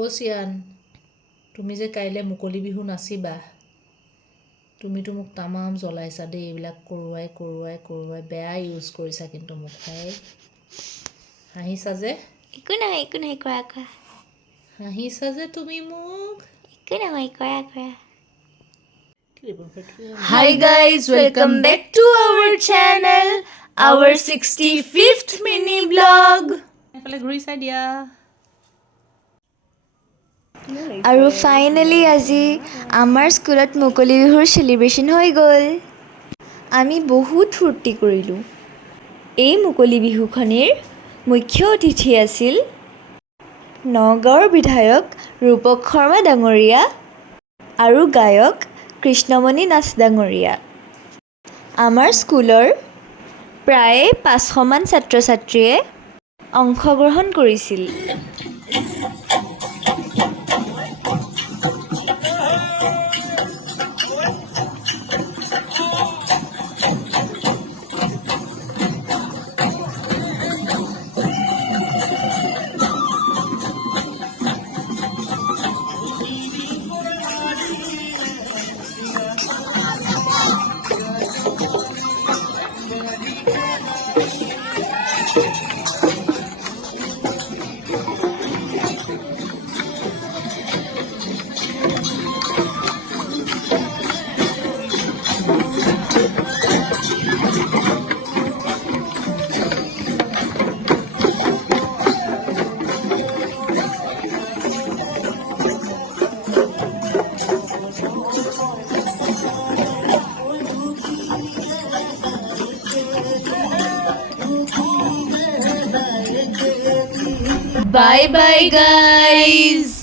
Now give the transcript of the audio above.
অ' চিয়ান, তুমি যে কাইলৈ মুকলি বিহু নাচিবা, তুমিতো মোক তামাম জ্বলাইছা দেই। এইবিলাক কৰোৱাই বেয়া ইউজ কৰিছা কিন্তু মোক। ভাই হাঁহিছা যে, একো নহয় কৰা হাঁহিছা যে তুমি মোক। একো নহয় কৰা Hi guys, welcome back to our channel, our 65th mini vlog. এইফালে ঘূৰি চাই দিয়া। আৰু ফাইনেলি আজি আমাৰ স্কুলত মুকলি বিহুৰ চেলিব্ৰেশ্যন হৈ গ'ল। আমি বহুত ফূৰ্তি কৰিলোঁ। এই মুকলি বিহুখনিৰ মুখ্য অতিথি আছিল নগাঁৱৰ বিধায়ক ৰূপক শৰ্মা ডাঙৰীয়া আৰু গায়ক কৃষ্ণমণি নাথ ডাঙৰীয়া। আমাৰ স্কুলৰ প্ৰায় 500মান ছাত্ৰ ছাত্ৰীয়ে অংশগ্ৰহণ কৰিছিল। Bye bye guys.